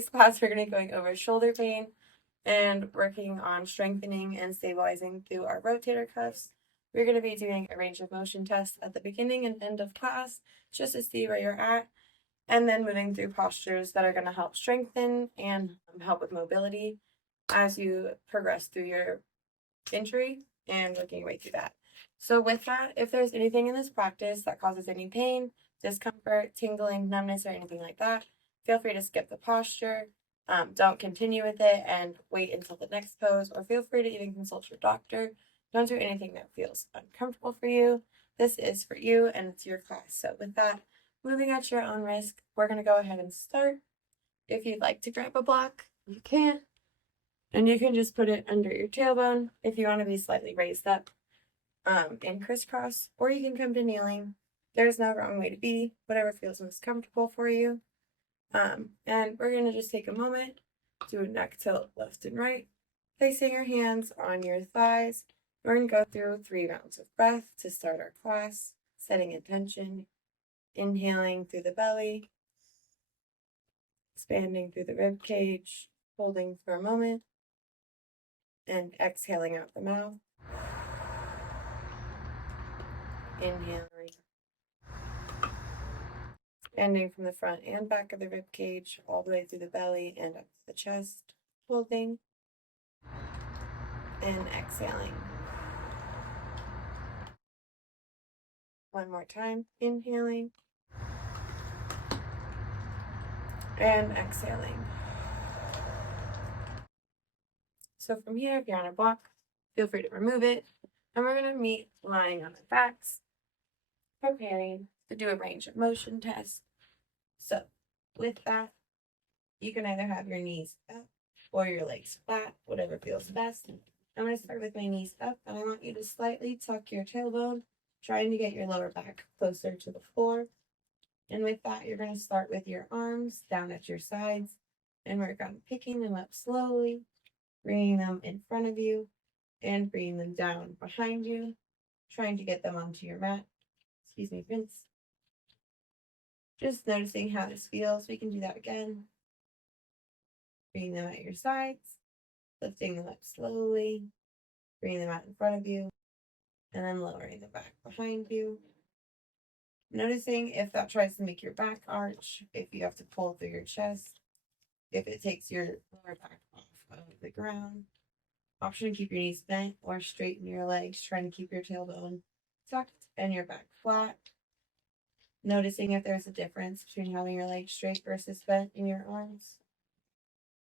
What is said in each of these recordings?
today's class, we're going to be going over shoulder pain and working on strengthening and stabilizing through our rotator cuffs. We're going to be doing a range of motion test at the beginning and end of class just to see where you're at, and then moving through postures that are going to help strengthen and help with mobility as you progress through your injury and working your way through that. So with that, if there's anything in this practice that causes any pain, discomfort, tingling, numbness, or anything like that, feel free to skip the posture. Don't continue with it and wait until the next pose, or feel free to even consult your doctor. Don't do anything that feels uncomfortable for you. This is for you and it's your class. So with that, moving at your own risk, we're going to go ahead and start. If you'd like to grab a block, you can. And you can just put it under your tailbone if you want to be slightly raised up in crisscross, or you can come to kneeling. There's no wrong way to be, whatever feels most comfortable for you. And we're going to just take a moment, do a neck tilt left and right, placing your hands on your thighs. We're going to go through 3 rounds of breath to start our class, setting intention, inhaling through the belly, expanding through the rib cage, holding for a moment, and exhaling out the mouth. Inhaling, expanding from the front and back of the rib cage, all the way through the belly and up to the chest, holding, and exhaling. One more time, inhaling, and exhaling. So from here, if you're on a block, feel free to remove it, and we're going to meet lying on our backs, preparing to do a range of motion test. So with that, you can either have your knees up or your legs flat, whatever feels best. I'm going to start with my knees up, and I want you to slightly tuck your tailbone, trying to get your lower back closer to the floor. And with that, you're going to start with your arms down at your sides and work on picking them up slowly, bringing them in front of you and bringing them down behind you, trying to get them onto your mat. Excuse me, Vince. Just noticing how this feels. We can do that again. Bringing them at your sides, lifting them up slowly, bringing them out in front of you, and then lowering them back behind you. Noticing if that tries to make your back arch, if you have to pull through your chest, if it takes your lower back off of the ground. Option to keep your knees bent or straighten your legs, trying to keep your tailbone tucked and your back flat. Noticing if there's a difference between having your legs straight versus bent in your arms.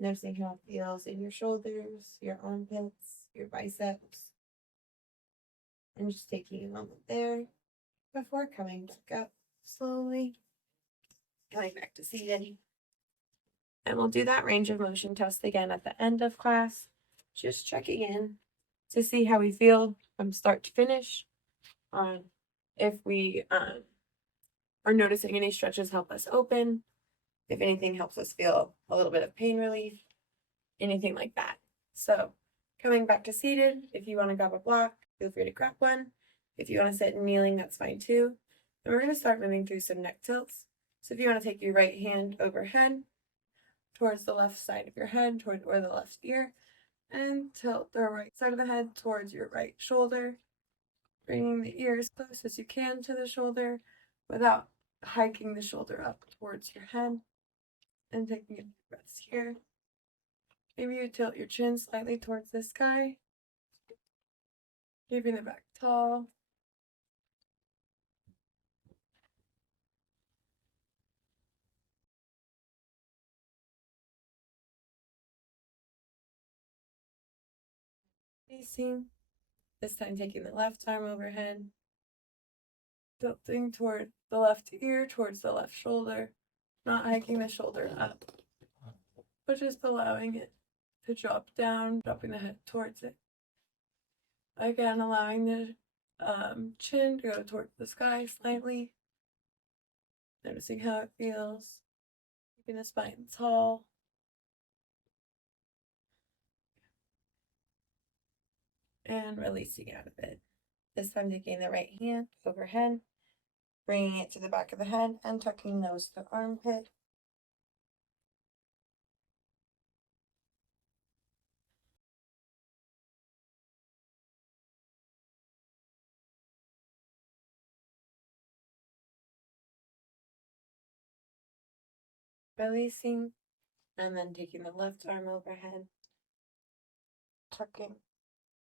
Noticing how it feels in your shoulders, your armpits, your biceps. And just taking a moment there before coming back up slowly, coming back to seated. And we'll do that range of motion test again at the end of class, just checking in to see how we feel from start to finish, on if we are noticing any stretches help us open, if anything helps us feel a little bit of pain relief, anything like that. So coming back to seated, if you want to grab a block, feel free to grab one. If you want to sit and kneeling, that's fine too. And we're going to start moving through some neck tilts. So if you want to take your right hand overhead towards the left side of your head, or the left ear, and tilt the right side of the head towards your right shoulder, bringing the ear as close as you can to the shoulder without hiking the shoulder up towards your head, and taking a deep breath here. Maybe you tilt your chin slightly towards the sky, keeping the back tall. Facing, this time taking the left arm overhead, tilting toward the left ear, towards the left shoulder, not hiking the shoulder up, but just allowing it to drop down, dropping the head towards it. Again, allowing the chin to go towards the sky slightly, noticing how it feels, keeping the spine tall. And releasing out of it. This time taking the right hand overhead, bringing it to the back of the head and tucking nose to armpit. releasing, and then taking the left arm overhead, tucking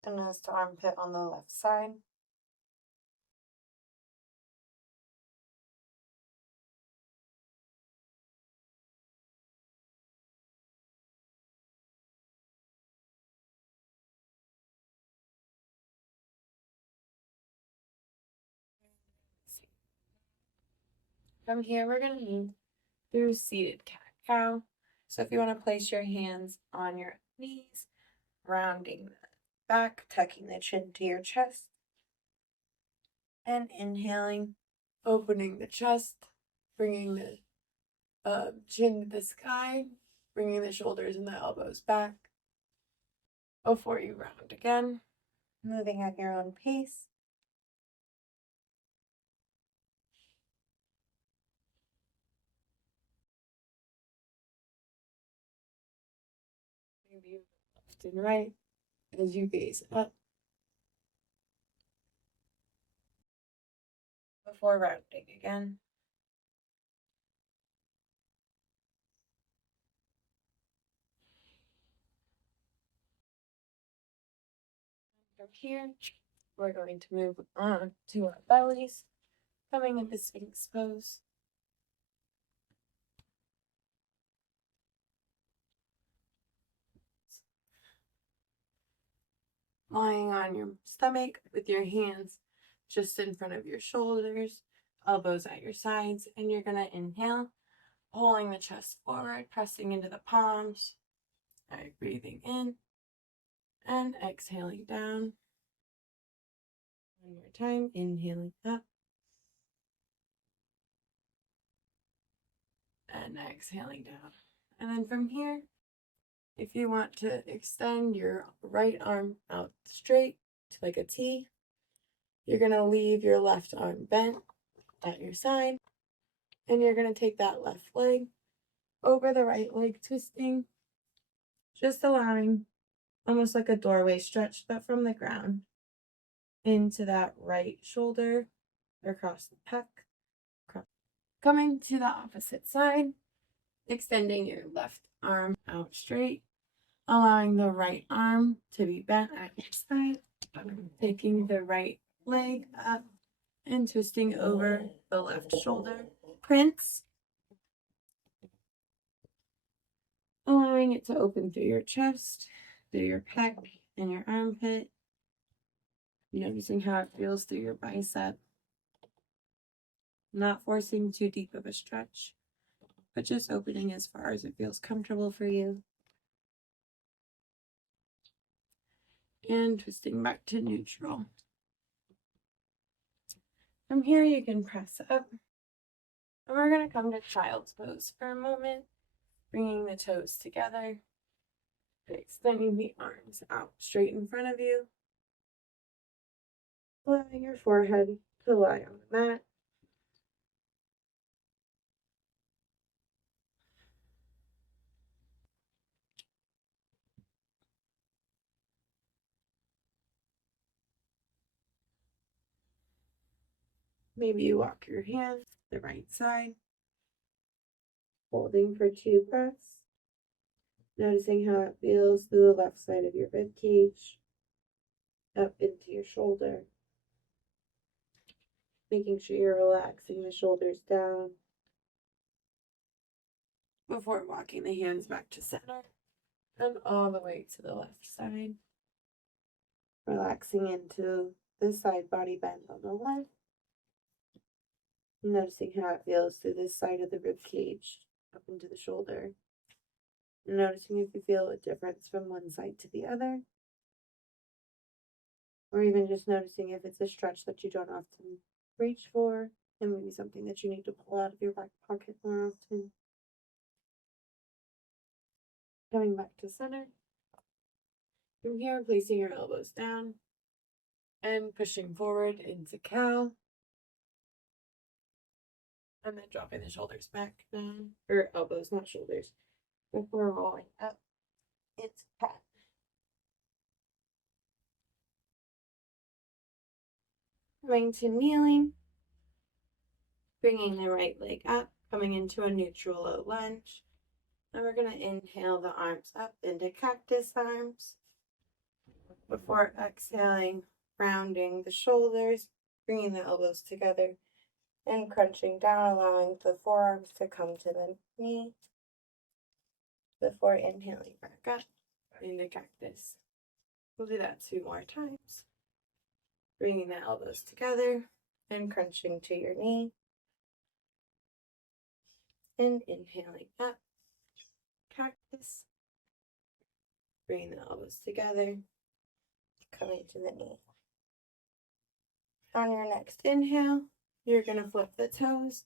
the nose to armpit on the left side. From here, we're going to move through seated cat-cow. So if you want to place your hands on your knees, rounding the back, tucking the chin to your chest, and inhaling, opening the chest, bringing the chin to the sky, bringing the shoulders and the elbows back. Before you round again, moving at your own pace. Maybe left and right as you gaze up. Before rounding again. From here, we're going to move on to our bellies, coming into Sphinx pose. Lying on your stomach with your hands just in front of your shoulders, elbows at your sides, and you're going to inhale, pulling the chest forward, pressing into the palms. All right, breathing in and exhaling down. One more time, inhaling up and exhaling down. And then from here, if you want to extend your right arm out straight to like a T, you're going to leave your left arm bent at your side, and you're going to take that left leg over the right leg, twisting, just allowing almost like a doorway stretch, but from the ground into that right shoulder, across the pec, coming to the opposite side, extending your left arm out straight, allowing the right arm to be bent at your side, taking the right leg up and twisting over the left shoulder. Prince, allowing it to open through your chest, through your pec, and your armpit. Noticing how it feels through your bicep. Not forcing too deep of a stretch, but just opening as far as it feels comfortable for you. And twisting back to neutral. From here, you can press up. And we're going to come to child's pose for a moment, bringing the toes together, extending the arms out straight in front of you, allowing your forehead to lie on the mat. Maybe you walk your hands to the right side, holding for 2 breaths, noticing how it feels through the left side of your rib cage, up into your shoulder, making sure you're relaxing the shoulders down before walking the hands back to center and all the way to the left side, relaxing into the side body bend on the left. Noticing how it feels through this side of the rib cage up into the shoulder. Noticing if you feel a difference from one side to the other. Or even just noticing if it's a stretch that you don't often reach for, and maybe something that you need to pull out of your back pocket more often. Coming back to center. From here, placing your elbows down and pushing forward into cow. And then dropping the shoulders back down, or elbows, not shoulders, before rolling up into cat. Coming to kneeling, bringing the right leg up, coming into a neutral low lunge. And we're going to inhale the arms up into cactus arms. Before exhaling, rounding the shoulders, bringing the elbows together, and crunching down, allowing the forearms to come to the knee. Before inhaling back up into cactus. We'll do that 2 more times. Bringing the elbows together and crunching to your knee. And inhaling up, cactus. Bringing the elbows together, coming to the knee. On your next inhale, you're going to flip the toes,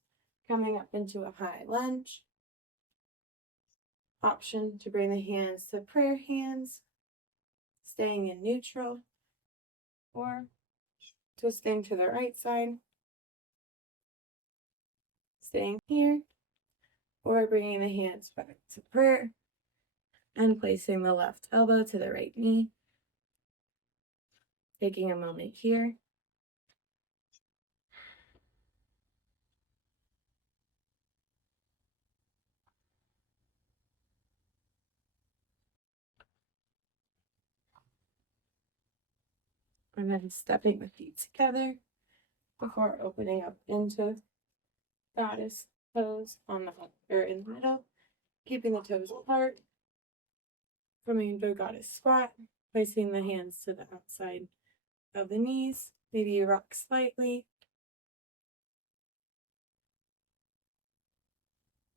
coming up into a high lunge. Option to bring the hands to prayer hands, staying in neutral, or twisting to the right side, staying here, or bringing the hands back to prayer and placing the left elbow to the right knee. Taking a moment here. And then stepping the feet together before opening up into goddess pose on the or in the middle, keeping the toes apart, coming into a goddess squat, placing the hands to the outside of the knees. Maybe you rock slightly.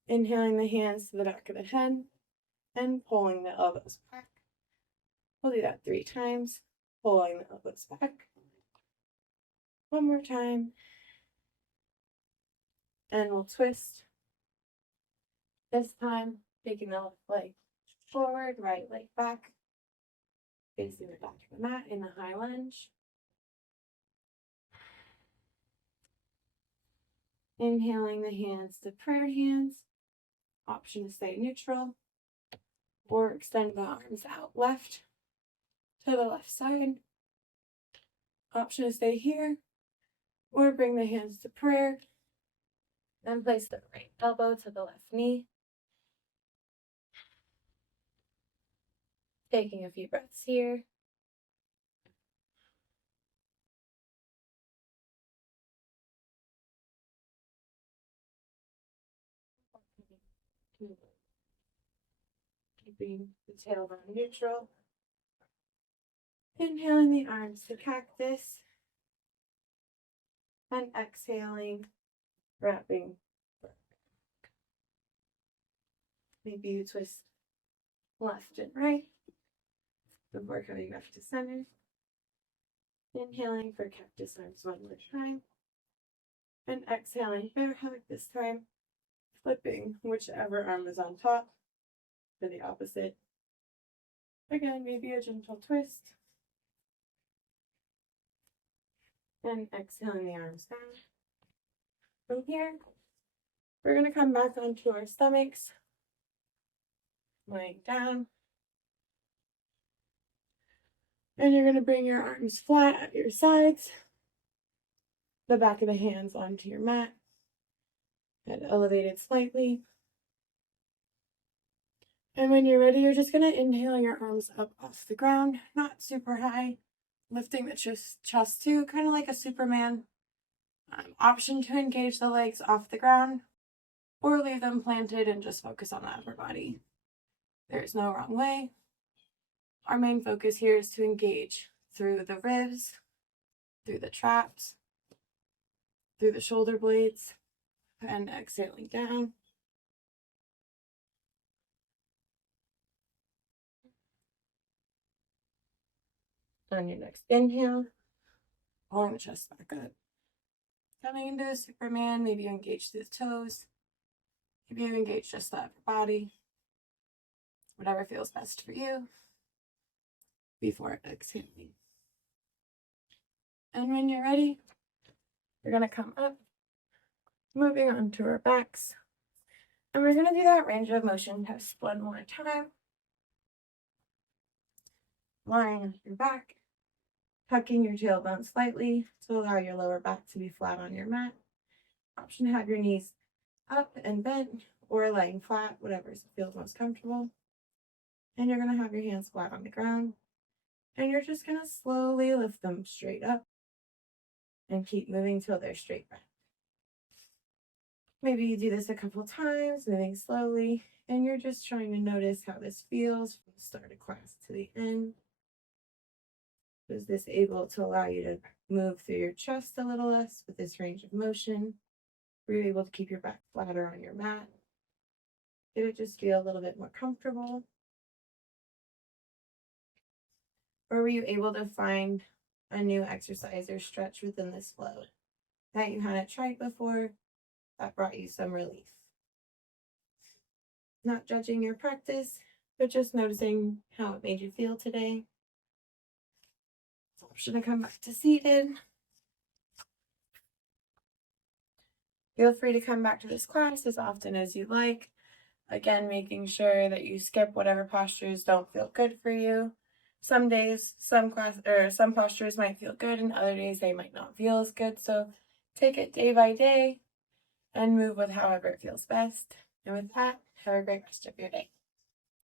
Inhaling the hands to the back of the head and pulling the elbows back. We'll do that 3 times. Pulling the elbows back. 1 more time. And we'll twist. This time, taking the left leg forward, right leg back. Facing the back of the mat in the high lunge. Inhaling the hands to prayer hands. Option to stay neutral. Or extend the arms out left to the left side. Option to stay here. Or bring the hands to prayer. Then place the right elbow to the left knee. Taking a few breaths here. Keeping the tailbone neutral. Inhaling the arms to cactus. And exhaling, wrapping. Maybe you twist left and right before coming back to center. Inhaling for cactus arms 1 more time. And exhaling bear hug this time, flipping whichever arm is on top for the opposite. Again, maybe a gentle twist. And exhaling the arms down. From here, we're going to come back onto our stomachs. Lying down. And you're going to bring your arms flat at your sides. The back of the hands onto your mat. And elevated slightly. And when you're ready, you're just going to inhale your arms up off the ground. Not super high. Lifting the chest too, kind of like a Superman. Option to engage the legs off the ground. Or leave them planted and just focus on the upper body. There's no wrong way. Our main focus here is to engage through the ribs, through the traps, through the shoulder blades, and exhaling down. On your next inhale, pulling the chest back up. Coming into a Superman, maybe you engage the toes. Maybe you engage just the upper body. Whatever feels best for you before exhaling. And when you're ready, we're going to come up, moving on to our backs. And we're going to do that range of motion test 1 more time. Lying on your back, tucking your tailbone slightly to allow your lower back to be flat on your mat. Option to have your knees up and bent or laying flat, whatever feels most comfortable. And you're going to have your hands flat on the ground. And you're just going to slowly lift them straight up and keep moving till they're straight back. Maybe you do this a couple times, moving slowly, and you're just trying to notice how this feels from the start of class to the end. Is this able to allow you to move through your chest a little less with this range of motion? Were you able to keep your back flatter on your mat? Did it just feel a little bit more comfortable? Or were you able to find a new exercise or stretch within this flow that you hadn't tried before that brought you some relief? Not judging your practice, but just noticing how it made you feel today. Option to come back to seated. Feel free to come back to this class as often as you like. Again, making sure that you skip whatever postures don't feel good for you. Some days, some postures might feel good, and other days they might not feel as good. So take it day by day and move with however it feels best. And with that, have a great rest of your day.